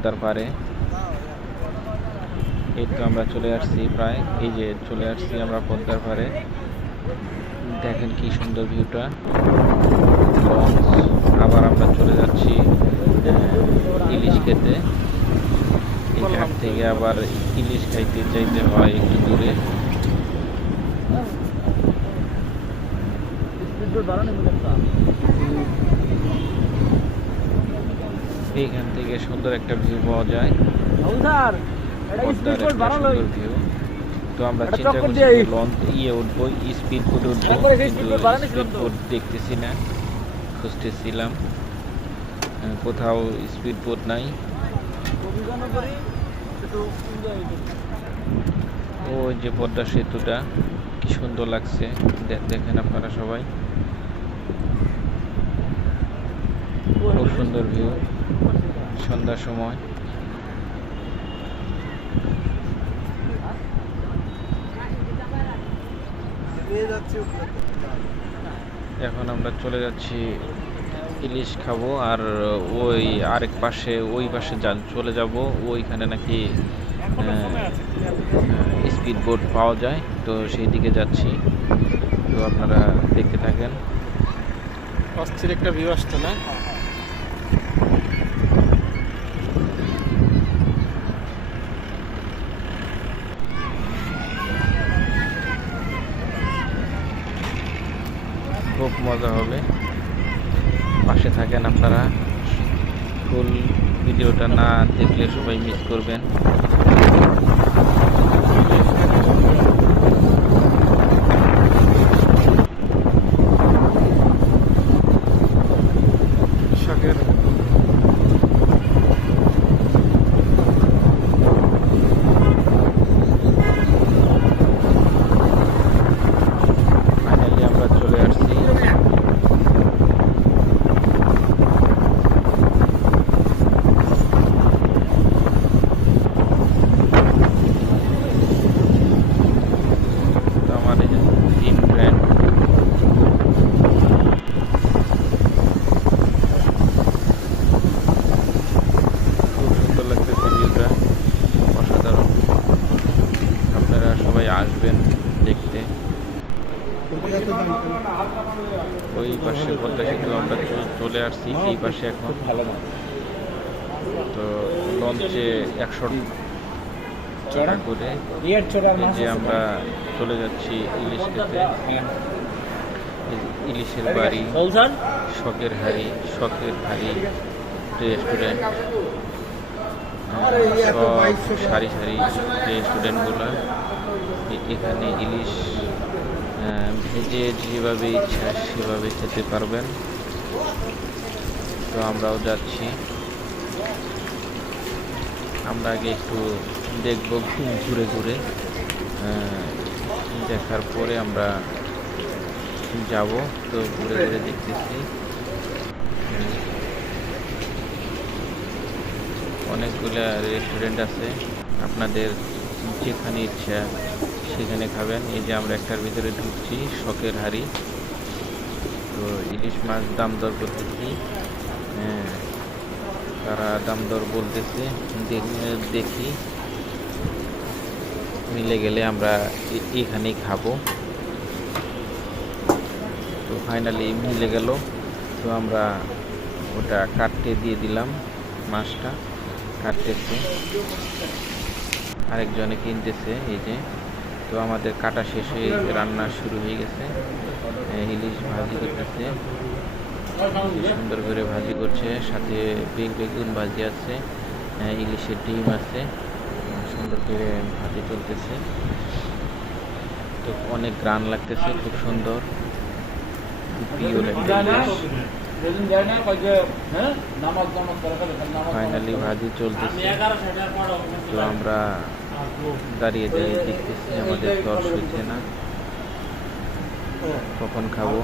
পদ্মার পাড়ে। এই তো আমরা চলে আসছি প্রায়, এই যে চলে আসছি আমরা পদ্মার পাড়ে। দেখেন কি সুন্দর ভিউটা, লঞ্চ। আবার আমরা চলে যাচ্ছি ইলিশ খেতে। এই ঘাট থেকে আবার ইলিশ খাইতে চাইতে হয় একটু দূরে। এইখান থেকে সুন্দর একটা ভিউ পাওয়া যায়, পদ্মার একটা সুন্দর ভিউ। তো আমরা চিন্তা করছি যে লঞ্চ উঠবো, স্পিড বোটে উঠবো, কিন্তু স্পিড বোট দেখতেছি না, খুঁজতেছিলাম, কোথাও স্পিড বোট নাই। ওই যে পদ্মা সেতুটা কি সুন্দর লাগছে, দেখেন আপনারা সবাই, খুব সুন্দর ভিউ সন্ধ্যার সময়। এখন আমরা চলে যাচ্ছি ইলিশ খাবো, আর ওই আরেক পাশে, ওই পাশে চলে যাব, ওইখানে নাকি স্পিড বোট পাওয়া যায়, তো সেই দিকে যাচ্ছি। তো আপনারা দেখতে থাকেন। অস্থির একটা ভিউ আসছে না? খুব মজা হবে, পাশে থাকেন আপনারা। ফুল ভিডিওটা না দেখলে সবাই মিস করবেন। ফাইনালি আমরা চলে আসছি। তো আমার এই যে 3 ফ্রেন্ড, খুব সুন্দর লাগতেছে ভিউটা, অসাধারণ। আপনারা সবাই আসবেন দেখতে। ওই পাশে পদ্মা সেতু আমরা চলে আসছি, এই পাশে এখন। তো লঞ্চে 100 টাকা করে, এই যে আমরা চলে যাচ্ছি ইলিশ খেতে। ইলিশের বাড়ি, শখের হাড়ি রেস্টুরেন্ট, সব সারি সারি রেস্টুরেন্টগুলো। এখানে ইলিশ ভেজে যেভাবে ইচ্ছা সেভাবে খেতে পারবেন। তো আমরাও যাচ্ছি, আমরা আগে একটু দেখবো ঘুরে ঘুরে, দেখার পরে আমরা যাব। তো ঘুরে ঘুরে দেখতেছি, অনেকগুলা রেস্টুরেন্ট আছে, আপনাদের যেখানে ইচ্ছা সেখানে খাবেন। এই যে আমরা একটার ভিতরে ঢুকছি, শখের হাড়ি। তো ইলিশ মাছ দাম দর করতেছি, তারা দাম দর বলতেছে, দেখি মিলে গেলে আমরা এখানেই খাবো। তো ফাইনালি মিলে গেল, তো আমরা ওটা কাটতে দিয়ে দিলাম, মাছটা কাটতেছে, আরেকজনে কিনতেছে। এই যে, তো আমাদের কাটা শেষ হয়ে রান্না শুরু হয়ে গেছে। ইলিশ ভাজি করতেছে, সুন্দর করে ভাজি করছে, সাথে বেগুন ভাজি আছে, ইলিশের ডিম আছে, সুন্দর করে ভাজি চলতেছে। তো অনেক গ্রান লাগতেছে, খুব সুন্দর, পিওর একটা ইলিশ। ফাইনালি ভাজি চলতেছে, তো আমরা দাঁড়িয়ে দাঁড়িয়ে দেখতেছি, আমাদের তর সইছে না, কখন খাবো।